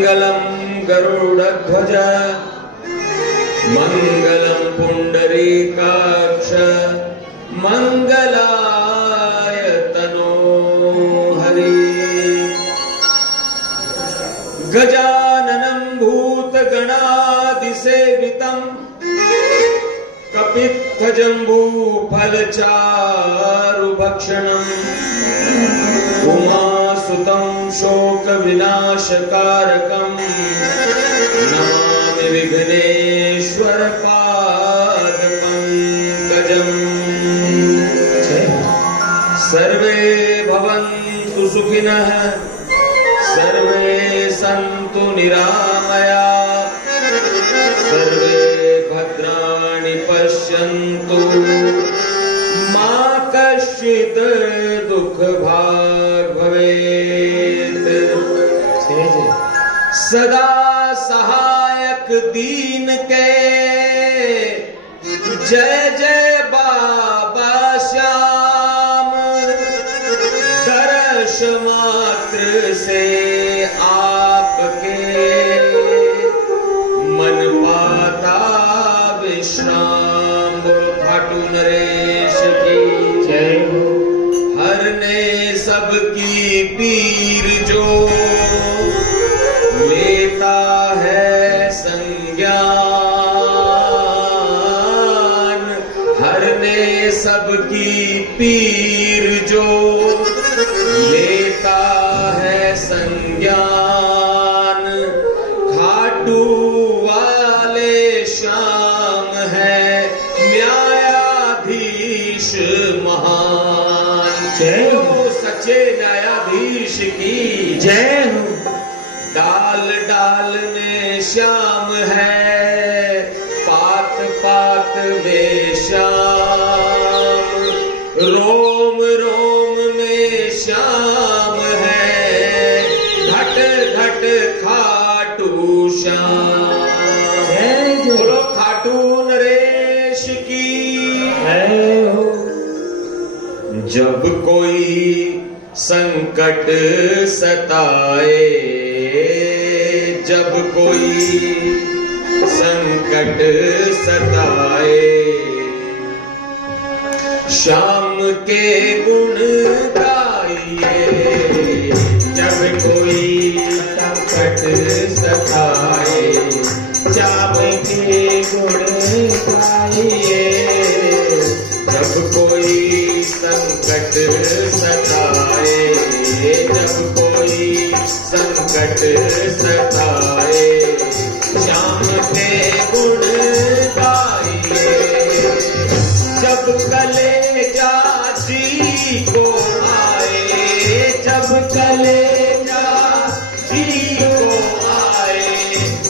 मंगलम गरुड़ध्वज मंगलम पुंडरीकाक्ष मंगलाय तनो हरि। गजाननं भूतगणादिसेवितं कपित्थजम्बूफलचारुभक्षणम् उमासुतं शोकविनाशकारकं नमामि विघ्नेश्वरपादपङ्कजम्। सर्वे भवन्तु सुखिनः सर्वे सन्तु निरामयाः सर्वे भद्राणि पश्यन्तु मा कश्चित् दुःखभाग् भवेत्। सदा सहायक दीन के जय जय बाबा श्याम। दर्श मात्र से आपके मन पाता विश्राम। खाटू नरेश की जय हो। हरने सबकी पीर जो लेता है संज्ञान। हरने सबकी पीर जो लेता है संज्ञान। खाटू वाले श्याम है न्यायाधीश महान। जय हो सच्चे न्यायाधीश की जय हो। डाल डाल में श्याम है पात पात में श्याम। रोम रोम में श्याम है घट घट खाटू श्याम। बोलो खाटू नरेश की जय हो। जब कोई संकट सताए जब कोई संकट सताए श्याम के गुण गाइए। जब कोई संकट सताए श्याम के गुण गाइए। जब कोई संकट सताए जब कोई संकट सताए श्याम के गुण गाइए। जब कलेजा जी को आए जब कलेजा जी को आए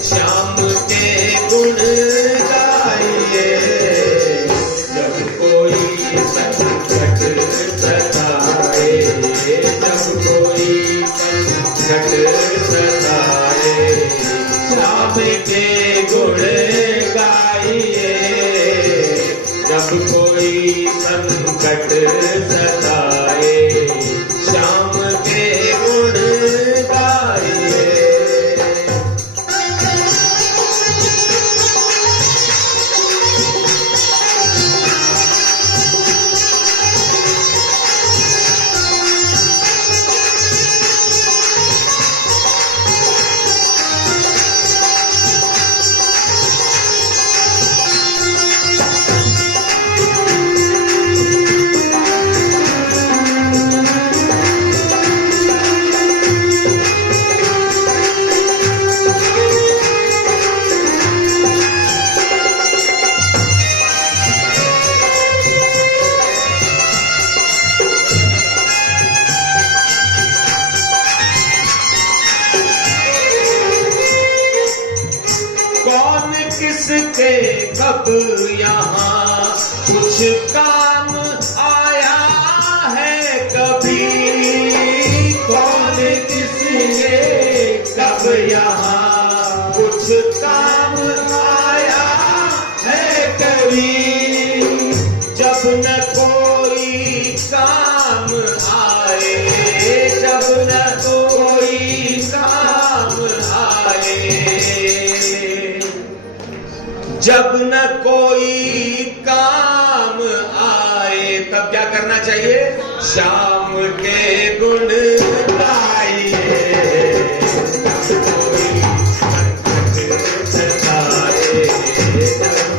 श्याम के गुण गाइए। जब कोई संकट सताए जब कोई संकट सताए श्याम के गुण गाइए। जब कोई संकट सताए श्याम के गुण गाइए। किसके कब यहाँ कुछ काम आया है कभी। कौन किसके कब यहाँ कुछ काम आया है कभी। जब न कोई काम आए जब न कोई काम आए जब न कोई काम आए तब क्या करना चाहिए? श्याम के गुण गाइए।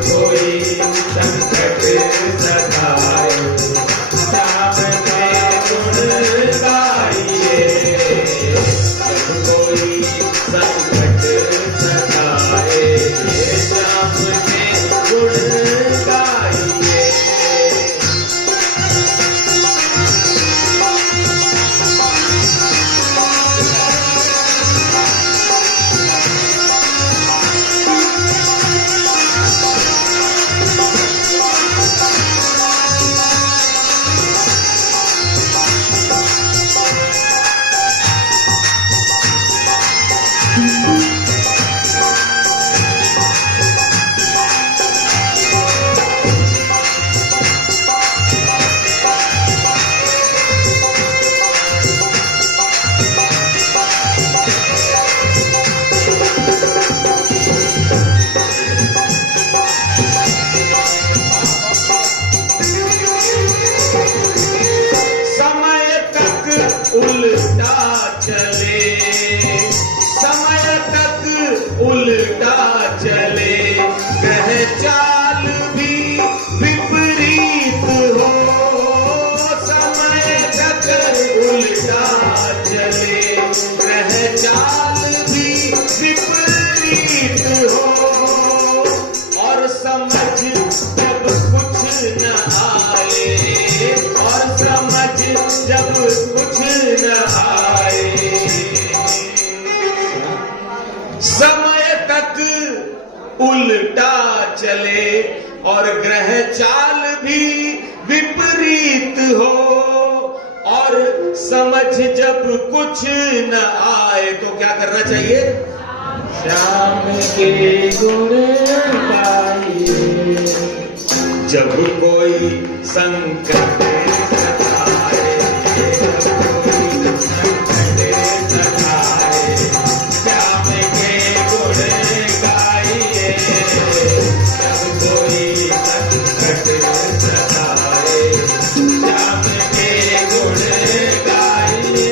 कोई संकट सताए, श्याम के गुण गाइए। कोई संकट सताए, श्याम के गुण गाइए। उल्टा चले, समय तक उल्टा चले, ग्रह चाल भी विपरीत हो। समय तक उल्टा चले, ग्रह चाल भी विपरीत हो। और समझ जब कुछ न आए, और समझ जब कुछ न आए, समय तक उल्टा चले और ग्रह चाल भी विपरीत हो। और समझ जब कुछ न आए तो क्या करना चाहिए? श्याम के गुण गाइए। जब कोई संकट सताए, श्याम के गुण गाइए। जब कोई संकट सताए, श्याम के गुण गाइए।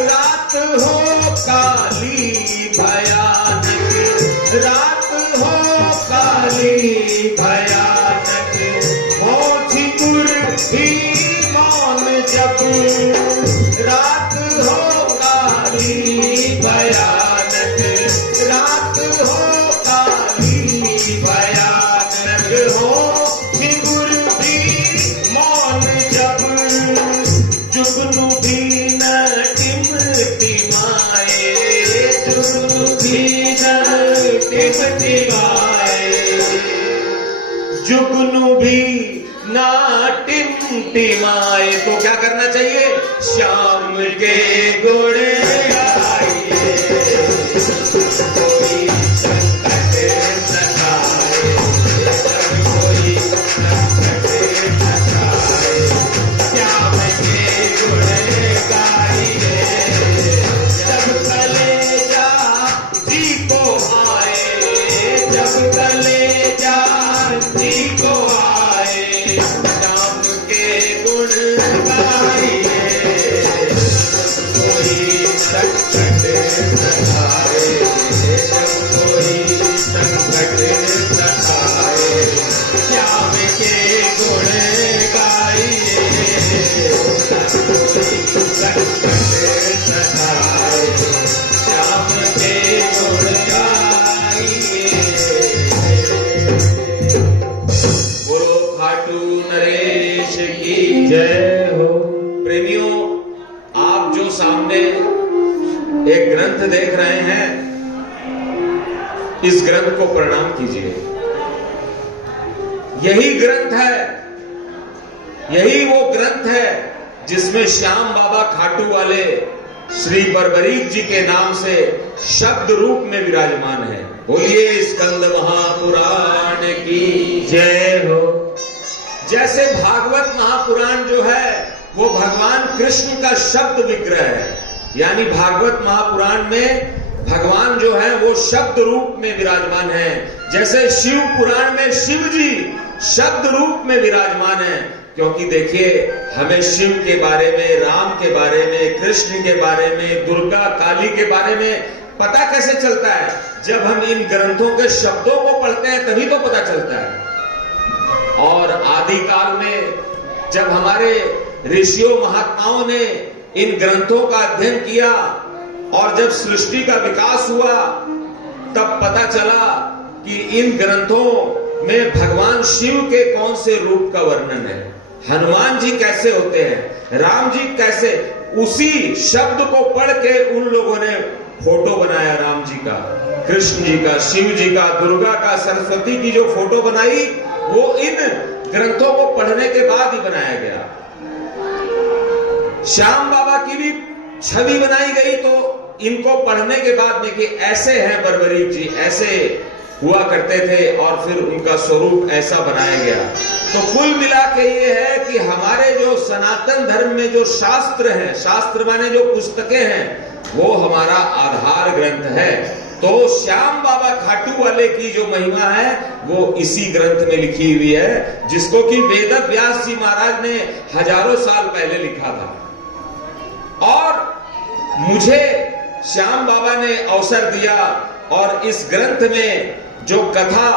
रात हो काली भयानक, रात हो काली भयानक, हो झिमुर ही मौन जब। रात हो काली भयानक, रात हो काली भयानक, हो झिमुर भी मौन जब। जुगनू भी न टिमटिमाए, जुगनू भी न टिमटिमाए, जुगनू भी ना टिमटिमाए तो क्या करना चाहिए? श्याम के गुण गाइए। कोई संकट सताए, कोई संकट सताए, श्याम के गुण गाइए। जब कलेजा जी को आए, जब कलेजा जी को आए, श्याम के गुण गाइए। कोई संकट सताए, जब कोई संकट सताए, श्याम के गुण गाइए। कोई संकट सताए, श्याम के गुण गाइए। जय हो। प्रेमियों, आप जो सामने एक ग्रंथ देख रहे हैं, इस ग्रंथ को प्रणाम कीजिए। यही ग्रंथ है, यही वो ग्रंथ है जिसमें श्याम बाबा खाटू वाले श्री बर्बरीक जी के नाम से शब्द रूप में विराजमान है। बोलिए स्कंद महापुराण की जय हो। जैसे भागवत महापुराण जो है वो भगवान कृष्ण का शब्द विग्रह है, यानी भागवत महापुराण में भगवान जो है वो शब्द रूप में विराजमान है। जैसे शिव पुराण में शिव जी शब्द रूप में विराजमान है, क्योंकि देखिए हमें शिव के बारे में, राम के बारे में, कृष्ण के बारे में, दुर्गा काली के बारे में पता कैसे चलता है? जब हम इन ग्रंथों के शब्दों को पढ़ते हैं तभी तो पता चलता है। और आदि काल में जब हमारे ऋषियों महात्माओं ने इन ग्रंथों का अध्ययन किया और जब सृष्टि का विकास हुआ, तब पता चला कि इन ग्रंथों में भगवान शिव के कौन से रूप का वर्णन है, हनुमान जी कैसे होते हैं, राम जी कैसे। उसी शब्द को पढ़ के उन लोगों ने फोटो बनाया, राम जी का, कृष्ण जी का, शिव जी का, दुर्गा का, सरस्वती की जो फोटो बनाई वो इन ग्रंथों को पढ़ने के बाद ही बनाया गया। श्याम बाबा की भी छवि बनाई गई तो इनको पढ़ने के बाद में कि ऐसे हैं बर्बरीक जी, ऐसे हुआ करते थे, और फिर उनका स्वरूप ऐसा बनाया गया। तो कुल मिला के ये है कि हमारे जो सनातन धर्म में जो शास्त्र हैं, शास्त्र माने जो पुस्तकें हैं, वो हमारा आधार ग्रंथ है। तो श्याम बाबा खाटू वाले की जो महिमा है वो इसी ग्रंथ में लिखी हुई है, जिसको कि वेद व्यास जी महाराज ने हजारों साल पहले लिखा था। और मुझे श्याम बाबा ने अवसर दिया और इस ग्रंथ में जो कथा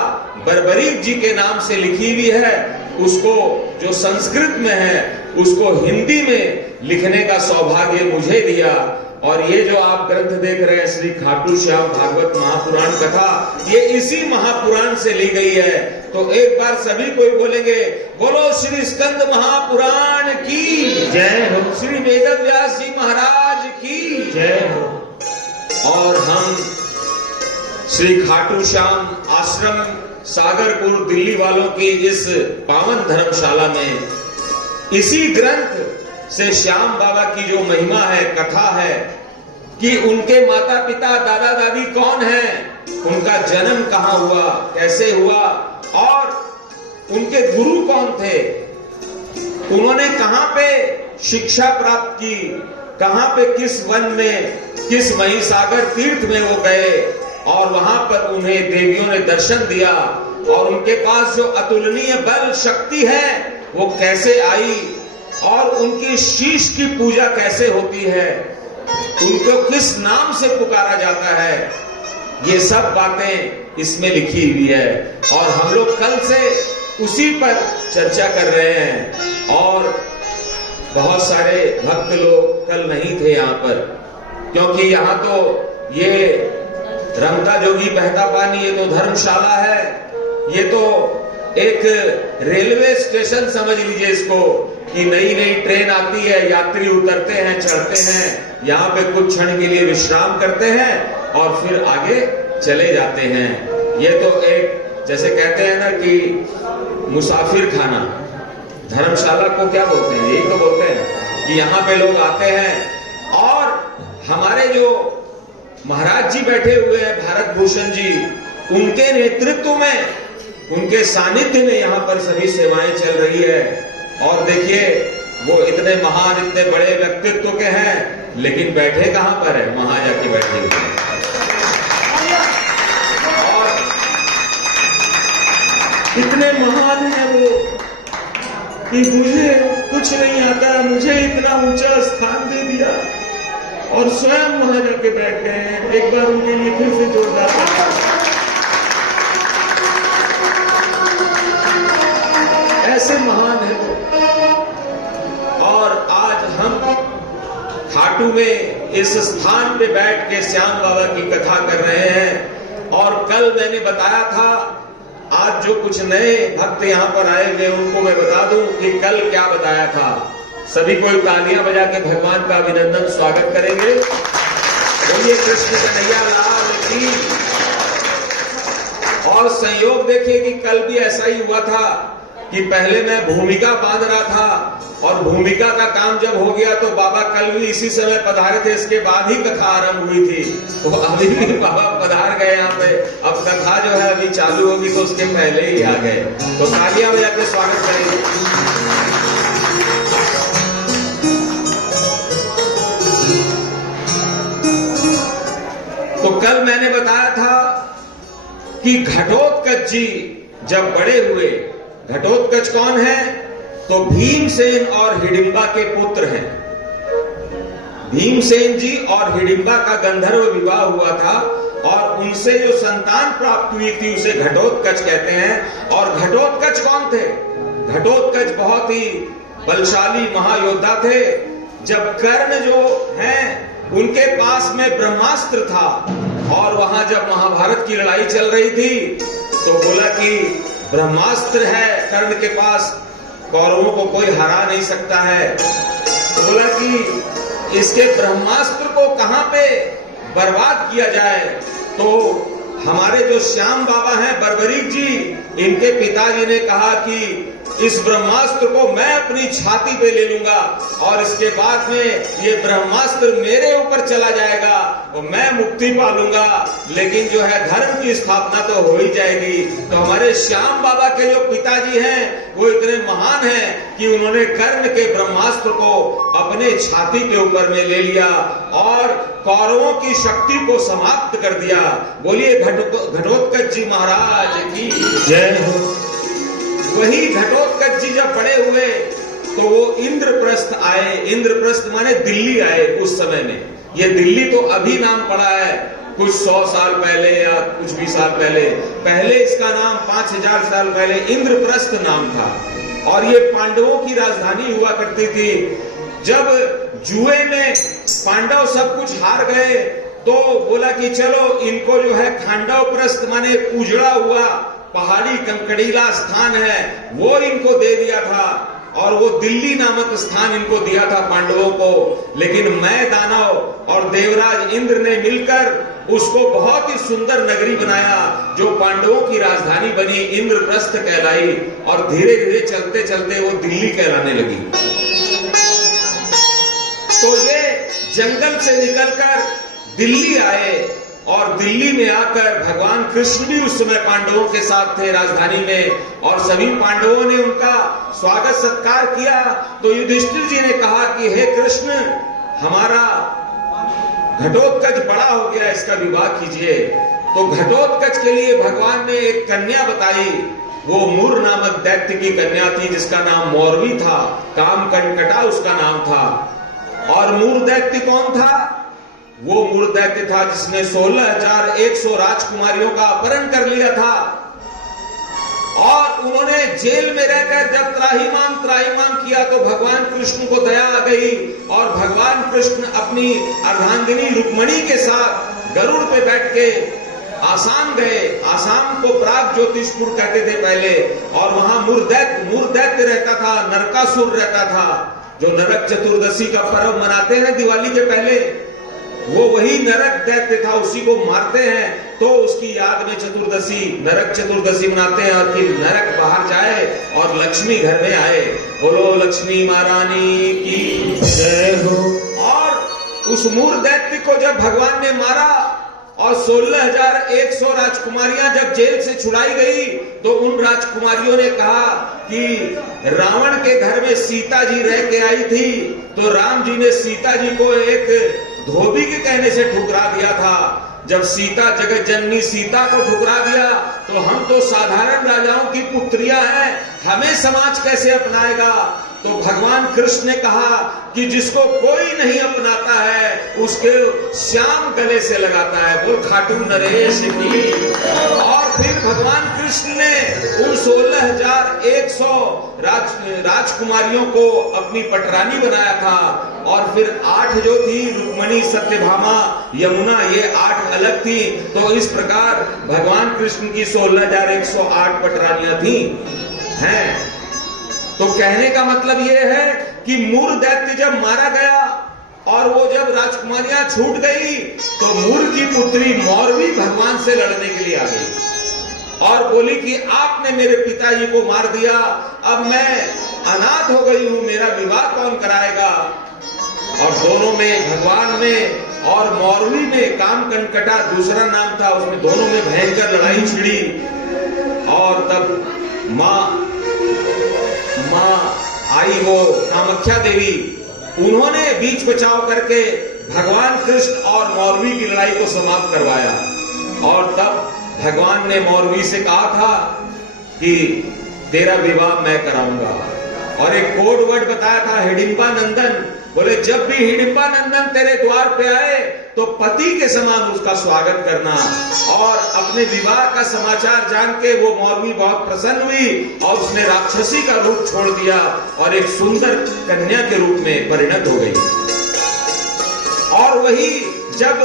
बर्बरीक जी के नाम से लिखी हुई है उसको जो संस्कृत में है उसको हिंदी में लिखने का सौभाग्य मुझे दिया। और ये जो आप ग्रंथ देख रहे हैं श्री खाटू श्याम भागवत महापुराण कथा, ये इसी महापुराण से ली गई है। तो एक बार सभी कोई बोलेंगे, बोलो श्री स्कंद महापुराण की जय हो, श्री वेद व्यास जी महाराज की जय हो। और हम श्री खाटू श्याम आश्रम सागरपुर दिल्ली वालों की इस पावन धर्मशाला में इसी ग्रंथ से श्याम बाबा की जो महिमा है, कथा है कि उनके माता पिता दादा दादी कौन हैं, उनका जन्म कहां हुआ, कैसे हुआ, और उनके गुरु कौन थे, उन्होंने कहां पे शिक्षा प्राप्त की, कहां पे किस वन में, किस महिसागर तीर्थ में वो गए और वहां पर उन्हें देवियों ने दर्शन दिया, और उनके पास जो अतुलनीय बल शक्ति है वो कैसे आई, और उनकी शीश की पूजा कैसे होती है, उनको किस नाम से पुकारा जाता है, ये सब बातें इसमें लिखी हुई है। और हम लोग कल से उसी पर चर्चा कर रहे हैं। और बहुत सारे भक्त लोग कल नहीं थे यहाँ पर, क्योंकि यहाँ तो ये रमता जोगी बहता पानी, ये तो धर्मशाला है, ये तो एक रेलवे स्टेशन समझ लीजिए इसको, कि नई नई ट्रेन आती है, यात्री उतरते हैं, चढ़ते हैं, यहाँ पे कुछ क्षण के लिए विश्राम करते हैं और फिर आगे चले जाते हैं। ये तो एक जैसे कहते हैं ना कि मुसाफिर खाना, धर्मशाला को क्या बोलते हैं, यही तो बोलते हैं कि यहाँ पे लोग आते हैं। और हमारे जो महाराज जी बैठे हुए हैं भारत भूषण जी, उनके नेतृत्व में, उनके सानिध्य में यहाँ पर सभी सेवाएं चल रही है। और देखिए वो इतने महान, इतने बड़े व्यक्तित्व के हैं, लेकिन बैठे कहां पर है, वहां जाके बैठे हुए हैं। और इतने महान है वो कि मुझे कुछ नहीं आता, मुझे इतना ऊंचा स्थान दे दिया और स्वयं वहां जाके बैठ गए हैं। एक बार उनके लिए फिर से जोरदार, ऐसे महान है वो। और आज हम खाटू में इस स्थान पे बैठ के श्याम बाबा की कथा कर रहे हैं। और कल मैंने बताया था आज जो कुछ नए भक्त यहाँ पर आएंगे उनको मैं बता दूं कि कल क्या बताया था। सभी कोई तालियां बजा के भगवान का अभिनंदन स्वागत करेंगे। बोलिए कृष्ण कन्हैया लाल की। और संयोग देखिए कि कल भी ऐसा ही हुआ था कि पहले मैं भूमिका बांध रहा था और भूमिका का काम जब हो गया तो बाबा कल भी इसी समय पधारे थे, इसके बाद ही कथा आरंभ हुई थी। तो अभी भी बाबा पधार गए यहाँ पे। अब कथा जो है अभी चालू होगी तो उसके पहले ही आ गए। तो तालियां बजा के स्वागत करेंगे। तो कल मैंने बताया था कि घटोत्कच जी जब बड़े हुए, घटोत्कच कौन है? तो भीमसेन और हिडिंबा के पुत्र हैं। भीमसेन जी और हिडिंबा का गंधर्व विवाह हुआ था और उनसे जो संतान प्राप्त हुई थी उसे घटोत्कच कहते हैं। और घटोत्कच कौन थे? घटोत्कच बहुत ही बलशाली महायोद्धा थे। जब कर्ण जो हैं उनके पास में ब्रह्मास्त्र था और वहां जब महाभारत की लड़ाई चल रही थी तो बोला कि ब्रह्मास्त्र है कर्ण के पास, कौरवों को कोई हरा नहीं सकता है। तो बोला कि इसके ब्रह्मास्त्र को कहां पे बर्बाद किया जाए। तो हमारे जो श्याम बाबा हैं बर्बरीक जी, इनके पिताजी ने कहा कि इस ब्रह्मास्त्र को मैं अपनी छाती पे ले लूंगा और इसके बाद में ये ब्रह्मास्त्र मेरे ऊपर चला जाएगा और मैं मुक्ति पालूंगा, लेकिन जो है धर्म की स्थापना तो हो ही जाएगी। तो हमारे श्याम बाबा के जो पिताजी हैं वो इतने महान हैं कि उन्होंने कर्ण के ब्रह्मास्त्र को अपने छाती के ऊपर में ले लिया और कौरवों की शक्ति को समाप्त कर दिया। बोलिए घटोत्कच जी महाराज की जय हो। वही घटोत्कच जी जब बड़े हुए तो वो इंद्रप्रस्थ आए। इंद्रप्रस्थ माने दिल्ली आए। उस समय में ये दिल्ली तो अभी नाम पड़ा है, कुछ 100 साल पहले या कुछ 20 साल पहले इसका नाम 5000 साल पहले इंद्रप्रस्थ नाम था। और ये पांडवों की राजधानी हुआ करती थी। जब जुए में पांडव सब कुछ हार गए तो बोला कि चलो इनको जो है खांडवप्रस्थ माने उजड़ा हुआ पहाड़ी कंकड़ीला स्थान है वो इनको दे दिया था और वो दिल्ली नामक स्थान इनको दिया था पांडवों को। लेकिन मैं दानव और देवराज इंद्र ने मिलकर उसको बहुत ही सुंदर नगरी बनाया जो पांडवों की राजधानी बनी, इंद्रप्रस्थ कहलाई। और धीरे धीरे चलते चलते वो दिल्ली कहलाने लगी। तो ये जंगल से निकलकर दिल्ली आए और दिल्ली में आकर भगवान कृष्ण भी उस समय पांडवों के साथ थे राजधानी में और सभी पांडवों ने उनका स्वागत सत्कार किया। तो युधिष्ठिर जी ने कहा कि हे कृष्ण, हमारा घटोत्कच बड़ा हो गया, इसका विवाह कीजिए। तो घटोत्कच के लिए भगवान ने एक कन्या बताई। वो मूर नामक दैत्य की कन्या थी जिसका नाम मौरवी था, कामकंटकटा उसका नाम था। और मूर दैत्य कौन था? वो मूर दैत्य था जिसने 16,100 राजकुमारियों का अपहरण कर लिया था और उन्होंने जेल में रहकर जब त्राहिमाम किया तो भगवान कृष्ण को दया आ गई और भगवान कृष्ण अपनी अर्धांगिनी रुक्मणी के साथ गरुड़ पे बैठ के आसाम गए। आसाम को प्राग ज्योतिषपुर कहते थे पहले। और वहां मूर दैत्य रहता था, नरकासुर रहता था, जो नरक चतुर्दशी का पर्व मनाते हैं दिवाली के पहले, वो वही नरक दैत्य था, उसी को मारते हैं तो उसकी याद में चतुर्दशी, नरक चतुर्दशी मनाते हैं और फिर नरक बाहर जाए और लक्ष्मी घर में आए। बोलो लक्ष्मी महारानी की जय हो। और उस मूर दैत्य को जब भगवान ने मारा और 16,100 राजकुमारियां जब जेल से छुड़ाई गई तो उन राजकुमारियों ने कहा कि रावण के घर में सीता जी रह के आई थी तो राम जी ने सीता जी को एक धोबी के कहने से ठुकरा दिया था। जब सीता जगत जननी सीता को ठुकरा दिया तो हम तो साधारण राजाओं की पुत्रियां हैं, हमें समाज कैसे अपनाएगा। तो भगवान कृष्ण ने कहा कि जिसको कोई नहीं अपनाता है उसके श्याम गले से लगाता है। बोल खाटू नरेश की। और फिर भगवान कृष्ण ने उन 16,100 राजकुमारियों को अपनी पटरानी बनाया था, और फिर 8 जो थी, रुक्मणी, सत्यभामा, यमुना, ये 8 अलग थी। तो इस प्रकार भगवान कृष्ण की 16,108 पटरानियां थी हैं। तो कहने का मतलब ये है कि मूर दैत्य जब मारा गया और वो जब राजकुमारियां छूट गई, तो मूर की पुत्री मौरवी भगवान से लड़ने के लिए आ गई और बोली कि आपने मेरे पिताजी को मार दिया, अब मैं अनाथ हो गई हूं, मेरा विवाह कौन कराएगा। और दोनों में, भगवान में और मौरवी में, काम कंकटा दूसरा नाम था, उसमें दोनों में भयंकर लड़ाई छिड़ी। और तब मां आई, वो कामाख्या देवी, उन्होंने बीच बचाव करके भगवान कृष्ण और मौरवी की लड़ाई को समाप्त करवाया। और तब भगवान ने मौरवी से कहा था कि तेरा विवाह मैं कराऊंगा, और एक कोड वर्ड बताया था, हिडिंबा नंदन। बोले जब भी हिडिंबा नंदन तेरे द्वार पे आए तो पति के समान उसका स्वागत करना। और अपने विवाह का समाचार जान के वो मौरवी बहुत प्रसन्न हुई और उसने राक्षसी का रूप छोड़ दिया और एक सुंदर कन्या के रूप में परिणत हो गई। और वही जब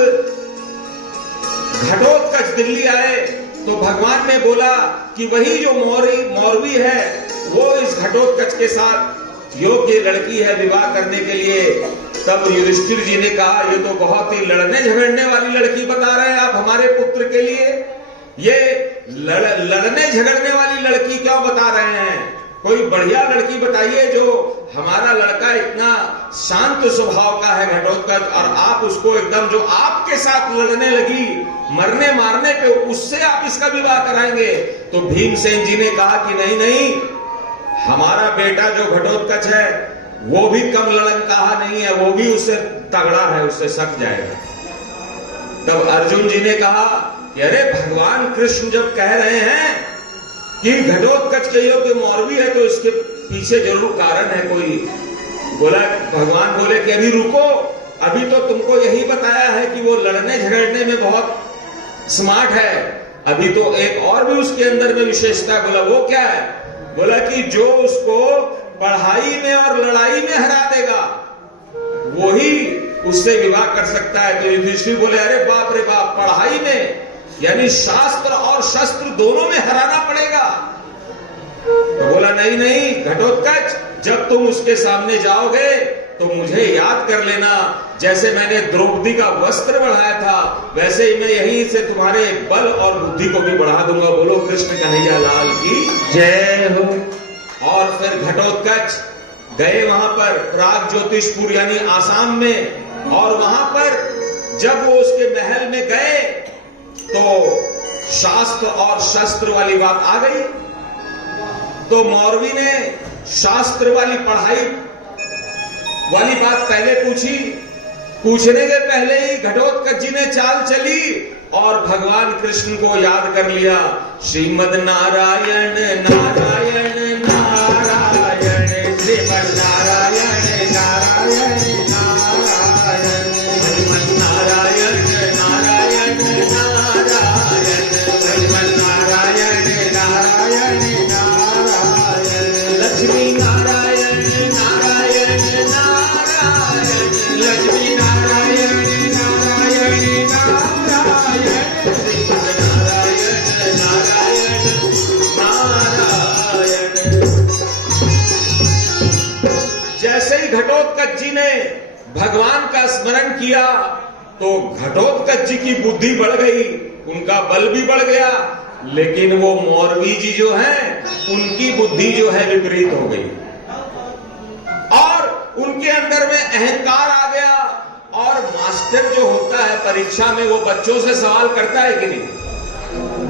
घटोत्कच दिल्ली आए तो भगवान ने बोला कि वही जो मौरवी है वो इस घटोत्कच के साथ योग्य लड़की है विवाह करने के लिए। तब युधिष्ठिर जी ने कहा, ये तो बहुत ही लड़ने झगड़ने वाली लड़की बता रहे हैं आप हमारे पुत्र के लिए, ये लड़ने झगड़ने वाली लड़की क्यों बता रहे हैं? कोई बढ़िया लड़की बताइए जो हमारा लड़का इतना शांत स्वभाव का है घटोत्कच, और आप उसको एकदम जो आपके साथ लड़ने लगी, मरने मारने पे, उससे आप इसका विवाह कराएंगे। तो भीमसेन जी ने कहा कि नहीं नहीं, हमारा बेटा जो घटोत्कच है वो भी कम लड़न कहा नहीं है, वो भी उससे तगड़ा है, उससे सक जाएगा। तब अर्जुन जी ने कहा कि अरे भगवान कृष्ण जब कह रहे हैं कि घटोत्कच के योग्य मौरवी है तो इसके पीछे जरूर कारण है कोई। बोला, भगवान बोले कि अभी रुको, अभी तो तुमको यही बताया है कि वो लड़ने झगड़ने में बहुत स्मार्ट है, अभी तो एक और भी उसके अंदर में विशेषता है। बोला वो क्या है? बोला कि जो उसको पढ़ाई में और लड़ाई में हरा देगा वही उससे विवाह कर सकता है। तो युधिष्ठिर बोले, अरे बाप रे बाप, पढ़ाई में यानी शास्त्र और शस्त्र दोनों में हराना पड़ेगा? तो बोला नहीं नहीं घटोत्कच, जब तुम उसके सामने जाओगे तो मुझे याद कर लेना, जैसे मैंने द्रौपदी का वस्त्र बढ़ाया था वैसे ही मैं यहीं से तुम्हारे बल और बुद्धि को भी बढ़ा दूंगा। बोलो कृष्ण कन्हैया लाल की जय हो। और फिर घटोत्कच गए वहां पर प्राग ज्योतिषपुर यानी आसाम में, और वहां पर जब वो उसके महल में गए तो शास्त्र और शस्त्र वाली बात आ गई। तो मौरवी ने शास्त्र वाली पढ़ाई वाली बात पहले पूछी, पूछने के पहले ही घटोत्कच जी ने चाल चली और भगवान कृष्ण को याद कर लिया। श्रीमद नारायण नारायण नारायण, श्रीमद नारायण नारायण नारायण, श्रीमद नारायण नारायण नारायण, श्रीमद नारायण नारायण नारायण, लक्ष्मी नारायण नारायण नारायण, लक्ष्मी नारायण नारायण नारायण, श्रीमद नारायण नारायण नारायण। जैसे ही घटोत्कच जी ने भगवान का स्मरण किया तो घटोत्कच जी की बुद्धि बढ़ गई, उनका बल भी बढ़ गया, लेकिन वो मौरवी जी जो हैं उनकी बुद्धि जो है विपरीत हो गई और उनके अंदर में अहंकार आ गया। और मास्टर जो होता है परीक्षा में वो बच्चों से सवाल करता है कि नहीं?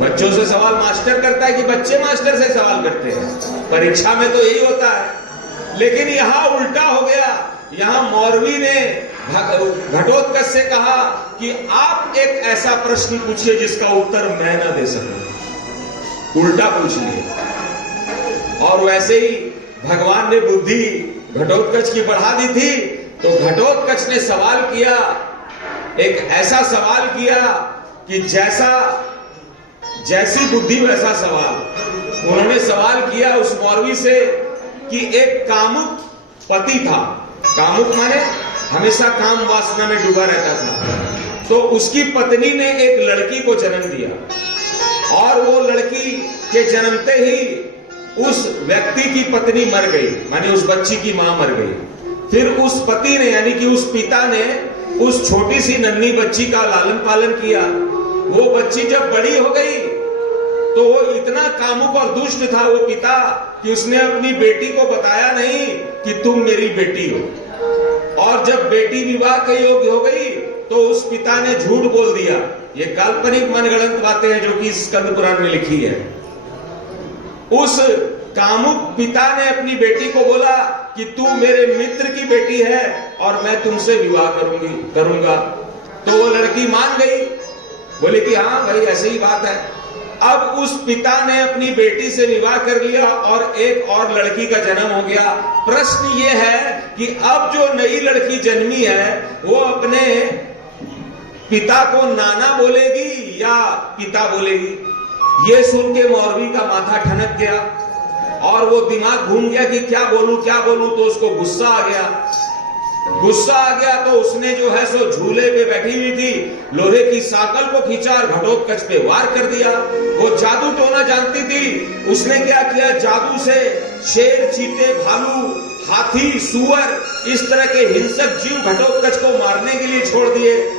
बच्चों से सवाल मास्टर करता है कि बच्चे मास्टर से सवाल करते हैं? परीक्षा में तो यही होता है। लेकिन यहां उल्टा हो गया, यहां मौरवी ने घटोत्कच से कहा कि आप एक ऐसा प्रश्न पूछिए जिसका उत्तर मैं ना दे सकूं, उल्टा पूछ लिए। और वैसे ही भगवान ने बुद्धि घटोत्कच की बढ़ा दी थी, तो घटोत्कच ने सवाल किया, एक ऐसा सवाल किया कि जैसी बुद्धि वैसा सवाल। उन्होंने सवाल किया उस मौलवी से कि एक कामुक पति था, कामुक माने हमेशा काम वासना में डूबा रहता था, तो उसकी पत्नी ने एक लड़की को जन्म दिया और वो लड़की के जन्मते ही उस व्यक्ति की पत्नी मर गई, माने उस बच्ची की मां मर गई। फिर उस पति ने यानी कि उस पिता ने उस छोटी सी नन्ही बच्ची का लालन पालन किया। वो बच्ची जब बड़ी हो गई तो वो इतना कामुक और दुष्ट था वो पिता कि उसने अपनी बेटी को बताया नहीं कि तुम मेरी बेटी हो। और जब बेटी विवाह के योग्य हो गई तो उस पिता ने झूठ बोल दिया। ये काल्पनिक मनगढ़ंत बातें हैं जो कि स्कंद पुराण में लिखी है। उस कामुक पिता ने अपनी बेटी को बोला कि तू मेरे मित्र की बेटी है और मैं तुमसे विवाह करूंगा। तो वो लड़की मान गई, बोले कि हाँ भाई ऐसे ही बात है। अब उस पिता ने अपनी बेटी से विवाह कर लिया और एक और लड़की का जन्म हो गया। प्रश्न ये है कि अब जो नई लड़की जन्मी है वो अपने पिता को नाना बोलेगी या पिता बोलेगी। ये सुन के मौलवी का माथा ठनक गया और वो दिमाग घूम गया कि क्या बोलूं तो उसको गुस्सा आ गया तो उसने जो है सो झूले पे बैठी हुई थी लोहे की साकल को खींचा और घटोत्कच पे वार कर दिया। वो जादू टोना जानती थी, उसने क्या किया, जादू से शेर, चीते, भालू, हाथी, सुअर इस तरह के हिंसक जीव घटोत्कच को मारने के लिए छोड़ दिए।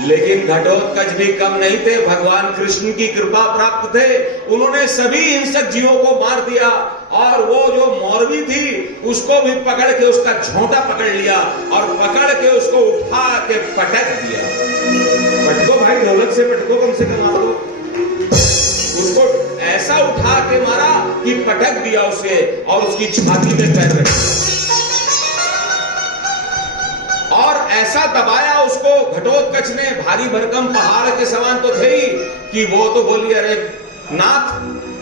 लेकिन घटोत्कच भी कम नहीं थे, भगवान कृष्ण की कृपा प्राप्त थे, उन्होंने सभी हिंसक जीवों को मार दिया और वो जो मौलवी थी उसको भी पकड़ के उसका झोंटा पकड़ लिया और पकड़ के उसको उठा के पटक दिया। पटको भाई, ढोलक से पटको, कम से कम आपको उसको ऐसा उठा के मारा कि पटक दिया उसे और उसकी छाती में पैर रख दिया और ऐसा दबाया उसको घटोत्कच ने, भारी भरकम पहाड़ के समान तो थे ही कि वो तो बोली अरे नाथ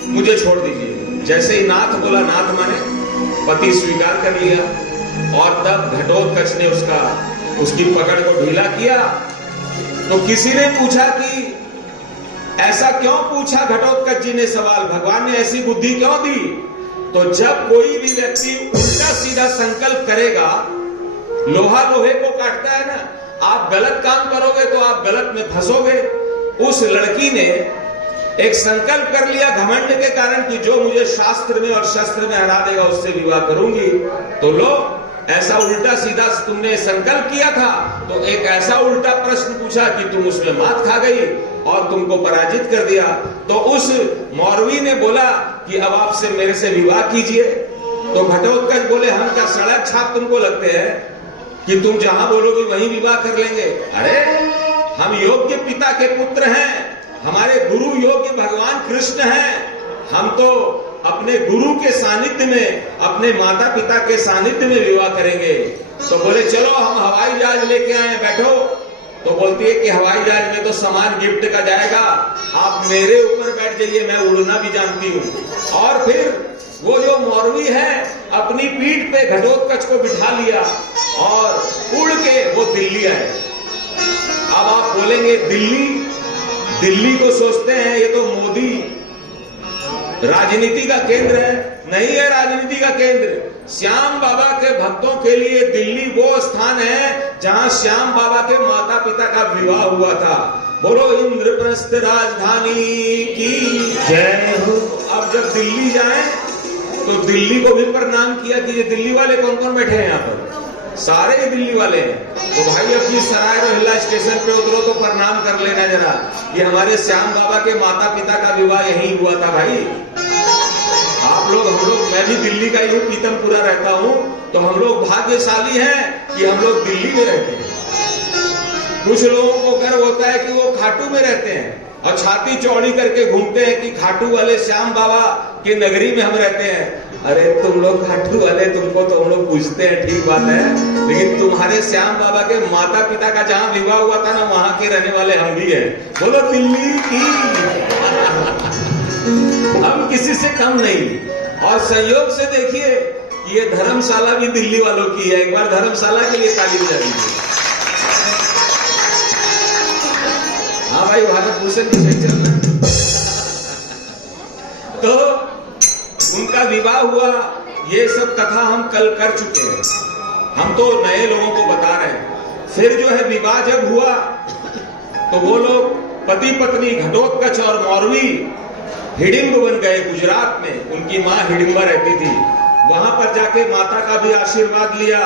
मुझे छोड़ दीजिए। जैसे ही नाथ बोला, नाथ माने पति स्वीकार कर लिया और तब घटोत्कच ने उसकी पकड़ को ढीला किया। तो किसी ने पूछा कि ऐसा क्यों पूछा घटोत्कच जी ने सवाल, भगवान ने ऐसी बुद्धि क्यों दी? तो जब कोई भी व्यक्ति उल्टा सीधा संकल्प करेगा, लोहा लोहे को काटता है ना, आप गलत काम करोगे तो आप गलत में फंसोगे। उस लड़की ने एक संकल्प कर लिया घमंड के कारण कि जो मुझे शास्त्र में और शस्त्र में हरा देगा उससे विवाह करूंगी। तो लो, ऐसा उल्टा सीधा तुमने संकल्प किया था तो एक ऐसा उल्टा प्रश्न पूछा कि तुम उसमें मात खा गई और तुमको पराजित कर दिया। तो उस मौलवी ने बोला कि अब आपसे मेरे से विवाह कीजिए। तो घटोत्कच बोले हम क्या सड़क छाप तुमको लगते हैं कि तुम जहां बोलोगे वहीं विवाह कर लेंगे? अरे हम योग्य पिता के पुत्र हैं, हमारे गुरु योग्य भगवान कृष्ण हैं, हम तो अपने गुरु के सानिध्य में, अपने माता पिता के सानिध्य में विवाह करेंगे। तो बोले चलो हम हवाई जहाज लेके आए, बैठो। तो बोलती है कि हवाई जहाज में तो सामान गिफ्ट का जाएगा, आप मेरे ऊपर बैठ जाइए, मैं उड़ना भी जानती हूँ। और फिर वो जो मौलवी है अपनी पीठ पे घटोत्कच को बिठा लिया और उड़ के वो दिल्ली आए। अब आप बोलेंगे दिल्ली को सोचते हैं ये तो मोदी राजनीति का केंद्र है। नहीं है राजनीति का केंद्र। श्याम बाबा के भक्तों के लिए दिल्ली वो स्थान है जहां श्याम बाबा के माता पिता का विवाह हुआ था। बोलो इंद्रप्रस्थ राजधानी की जय हो। अब जब दिल्ली जाएं तो दिल्ली को भी प्रणाम किया कि ये दिल्ली वाले कौन कौन बैठे हैं यहाँ पर, सारे ही दिल्ली वाले हैं। तो भाई अपनी सराय रोहिल्ला स्टेशन पे उतरो तो प्रणाम कर लेना जरा, ये हमारे श्याम बाबा के माता पिता का विवाह यहीं हुआ था। भाई आप लोग, हम लोग, मैं भी दिल्ली का ही हूँ, पीतमपुरा रहता हूँ, तो हम लोग भाग्यशाली हैं कि हम लोग दिल्ली में रहते हैं। कुछ लोगों को गर्व होता है कि वो खाटू में रहते हैं और छाती चौड़ी करके घूमते हैं कि खाटू वाले श्याम बाबा के नगरी में हम रहते हैं। अरे तुम लोग खाटू वाले, तुमको तो हम लोग पूछते हैं, ठीक बात है, लेकिन तुम्हारे श्याम बाबा के माता पिता का जहां विवाह हुआ था ना, वहां के रहने वाले हम भी हैं। बोलो दिल्ली की। हम किसी से कम नहीं। और संयोग से देखिए कि ये धर्मशाला भी दिल्ली वालों की है। एक बार धर्मशाला के लिए ताली बजा दीजिए। हाँ भाई, भारत भूषण की चल रहा है। तो उनका विवाह हुआ, ये सब कथा हम कल कर चुके हैं, हम तो नए लोगों को बता रहे हैं। फिर जो है विवाह जब हुआ तो वो लोग पति पत्नी घटोत्कच और मौरवी हिडिंब बन गए गुजरात में। उनकी माँ हिडिंबा रहती थी, वहां पर जाके माता का भी आशीर्वाद लिया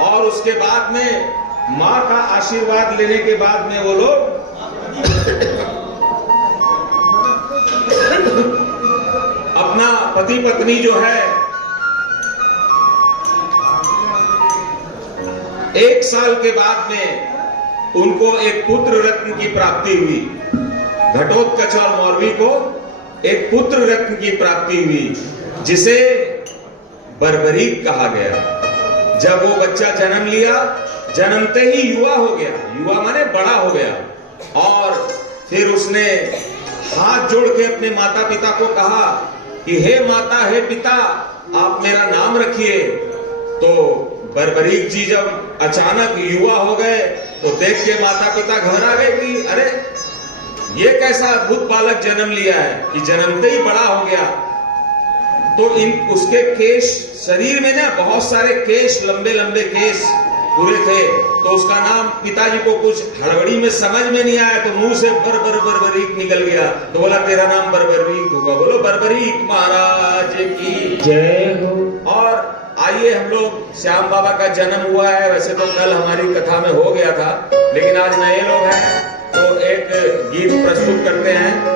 और उसके बाद में माँ का आशीर्वाद लेने के बाद में वो लोग अपना पति पत्नी जो है 1 साल के बाद में उनको एक पुत्र रत्न की प्राप्ति हुई। घटोत्कच और मौरवी को एक पुत्र रत्न की प्राप्ति हुई जिसे बर्बरीक कहा गया। जब वो बच्चा जन्म लिया, जन्मते ही युवा हो गया, युवा माने बड़ा हो गया, और फिर उसने हाथ जोड़ के अपने माता पिता को कहा कि हे माता हे पिता आप मेरा नाम रखिए। तो बर्बरीक जी जब अचानक युवा हो गए तो देख के माता पिता घबरा गए कि अरे ये कैसा अद्भुत बालक जन्म लिया है कि जन्मते ही बड़ा हो गया। तो उसके केश, शरीर में ना बहुत सारे केश, लंबे लंबे केश पूरे थे। तो उसका नाम पिताजी को कुछ हड़बड़ी में समझ में नहीं आया तो मुंह से बर्बरीक निकल गया। तो बोला तेरा नाम बर्बरीक होगा। बोलो बर्बरीक महाराज की जय हो। और आइए, हम लोग श्याम बाबा का जन्म हुआ है, वैसे तो कल हमारी कथा में हो गया था, लेकिन आज नए लोग हैं तो एक गीत प्रस्तुत करते हैं।